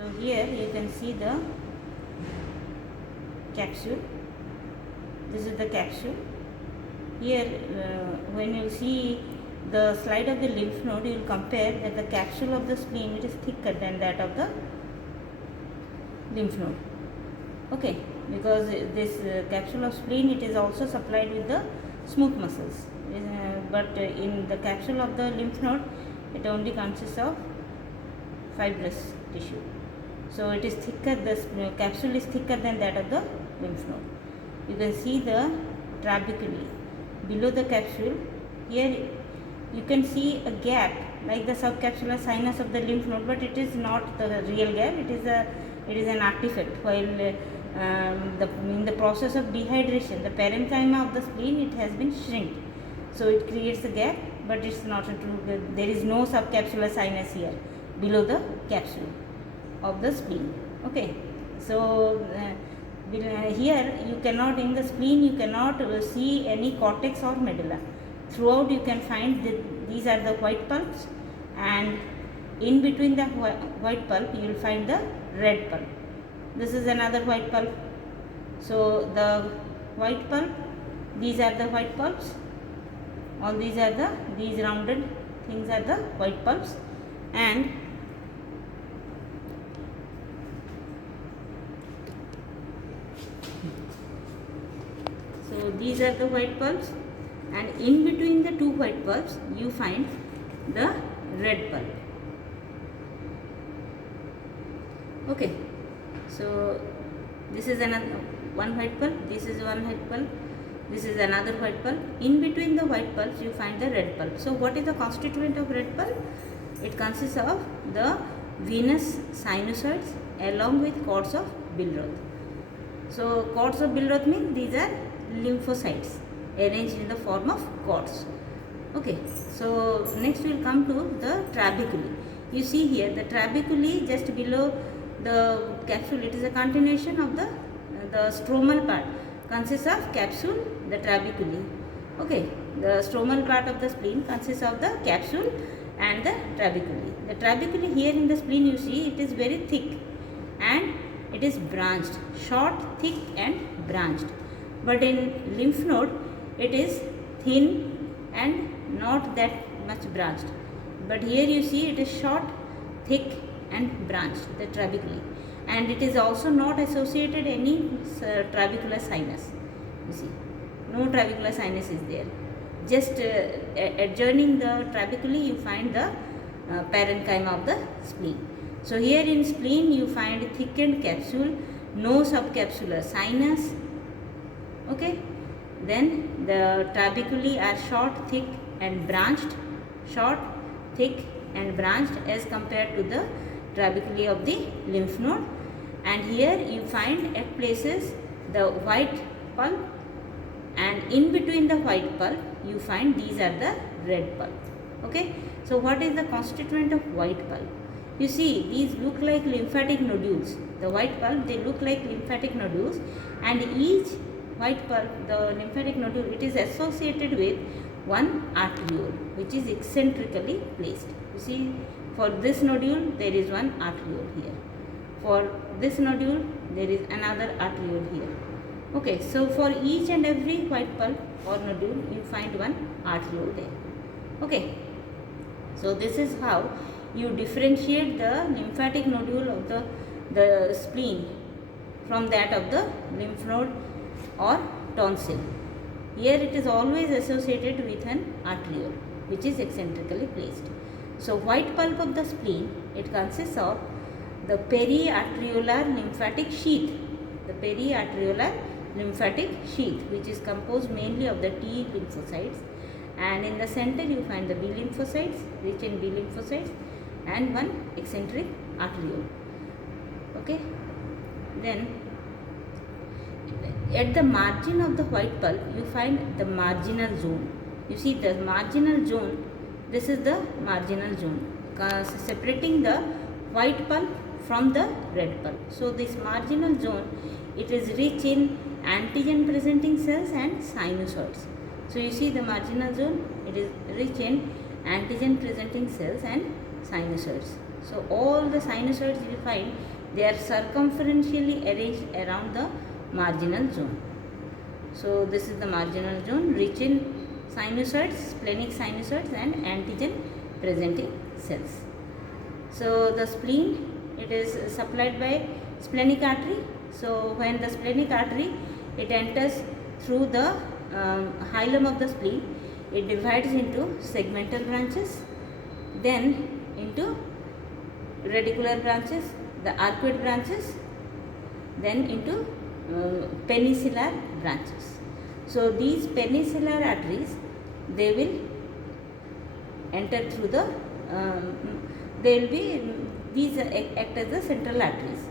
So here you can see the capsule. This is the capsule. Here when you see the slide of the lymph node, you will compare that the capsule of the spleen, it is thicker than that of the lymph node. Okay, because this capsule of spleen, it is also supplied with the smooth muscles, but in the capsule of the lymph node, it only consists of fibrous tissue. So it is thicker, the capsule is thicker than that of the lymph node. You can see the trabeculae below the capsule. Here you can see a gap like the subcapsular sinus of the lymph node, but it is not the real gap. It is an artifact. While in the process of dehydration, the parenchyma of the spleen, it has been shrinked, so it creates a gap, but it's not a true. There is no subcapsular sinus here below the capsule of the spleen. Okay, so here you cannot, in the spleen you cannot see any cortex or medulla. Throughout you can find these are the white pulps, and in between the white pulp you will find the red pulp. This is another white pulp. So the white pulp, these are the white pulps. All these rounded things are the white pulps, and so these are the white pulps, and in between the two white pulps you find the red pulp. Okay, so this is one white pulp, this is one white pulp, this is another white pulp. In between the white pulps you find the red pulp. So what is the constituent of red pulp? It consists of the venous sinusoids along with cords of Billroth. So cords of Billroth means these are lymphocytes arranged in the form of cords. Okay, so next we will come to the trabeculae. You see here the trabeculae just below the capsule, it is a continuation of the stromal part, consists of capsule, the trabeculae. Okay, the stromal part of the spleen consists of the capsule and the trabeculae. The trabeculae here in the spleen, you see it is very thick and it is branched, short, thick and branched. But in lymph node it is thin and not that much branched. But here you see it is short, thick and branched, the trabeculae, and it is also not associated any trabecular sinus. You see, no trabecular sinus is there. Just adjoining the trabeculae you find the parenchyma of the spleen. So here in spleen you find thickened capsule, no subcapsular sinus. Okay, then the trabeculae are short, thick and branched, short, thick and branched as compared to the trabeculae of the lymph node. And here you find at places the white pulp, and in between the white pulp you find these are the red pulp. Okay, so what is the constituent of white pulp? You see these look like lymphatic nodules. The white pulp, they look like lymphatic nodules, and each white pulp, the lymphatic nodule, it is associated with one arteriole which is eccentrically placed. You see, for this nodule there is one arteriole here. For this nodule there is another arteriole here. Okay, so for each and every white pulp or nodule you find one arteriole there. Okay, so this is how you differentiate the lymphatic nodule of the spleen from that of the lymph node or tonsil. Here it is always associated with an arteriole which is eccentrically placed. So white pulp of the spleen, it consists of the periarteriolar lymphatic sheath, the periarteriolar lymphatic sheath, which is composed mainly of the T lymphocytes, and in the center you find the B lymphocytes, rich in B lymphocytes, and one eccentric arteriole. Okay, then at the margin of the white pulp you find the marginal zone. You see the marginal zone, this is the marginal zone separating the white pulp from the red pulp. So this marginal zone, it is rich in antigen presenting cells and sinusoids. So you see the marginal zone, it is rich in antigen presenting cells and sinusoids. So all the sinusoids you find, they are circumferentially arranged around the marginal zone. So this is the marginal zone rich in sinusoids, splenic sinusoids and antigen presenting cells. So the spleen, it is supplied by splenic artery. So when the splenic artery, it enters through the hilum of the spleen, it divides into segmental branches, then into radicular branches, the arcuate branches, then into peninsular branches. So these peninsular arteries, they will enter through the they will be, these act as the central arteries.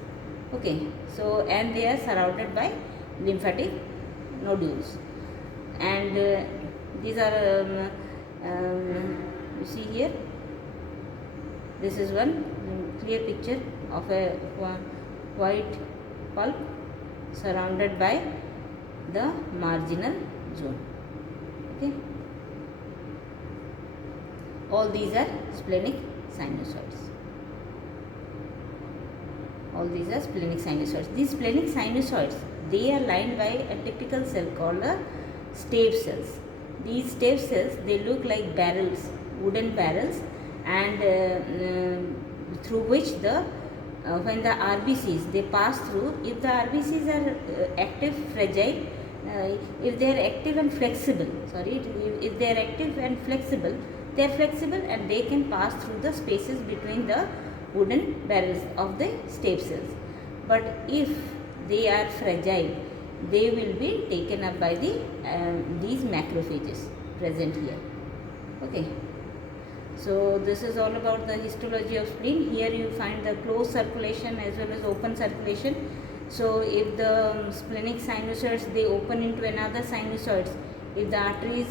Okay, so and they are surrounded by lymphatic nodules, and these are you see here, this is one clear picture of a white pulp surrounded by the marginal zone. Okay, all these are splenic sinusoids. All these are splenic sinusoids. These splenic sinusoids, they are lined by a typical cell called the stave cells. These stave cells, they look like barrels, wooden barrels, and through which the when the RBCs, they pass through, if the RBCs are active, fragile, if they are active and flexible, if they are active and flexible, they are flexible and they can pass through the spaces between the wooden barrels of the stave cells. But if they are fragile, they will be taken up by the these macrophages present here. Okay. So this is all about the histology of spleen. Here you find the closed circulation as well as open circulation. So if the splenic sinusoids, they open into another sinusoids, if the arteries,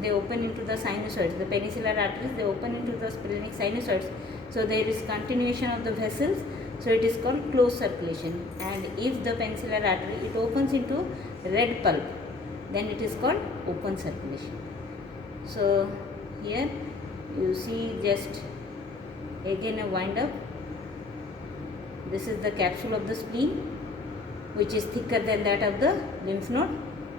they open into the sinusoids, the peninsular arteries, they open into the splenic sinusoids. So there is continuation of the vessels. So it is called closed circulation. And if the peninsular artery, it opens into red pulp, then it is called open circulation. So here you see just again a wind up. This is the capsule of the spleen, which is thicker than that of the lymph node.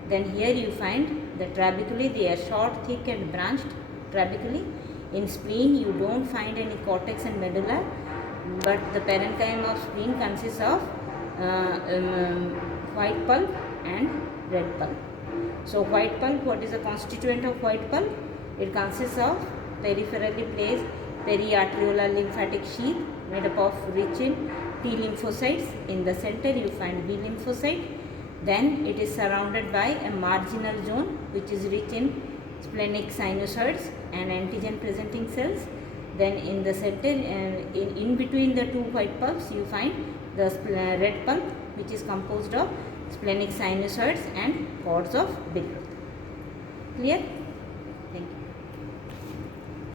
Then here you find the trabeculae, they are short, thick and branched trabeculae. In spleen you don't find any cortex and medulla, but the parenchyma of spleen consists of white pulp and red pulp. So white pulp, what is the constituent of white pulp? It consists of peripherally placed periarteriolar lymphatic sheath made up of rich in T lymphocytes. In the center you find B lymphocyte. Then it is surrounded by a marginal zone which is rich in splenic sinusoids and antigen presenting cells. Then in the center, in between the two white pulps, you find the red pulp, which is composed of splenic sinusoids and cords of Billroth. Clear? Thank you.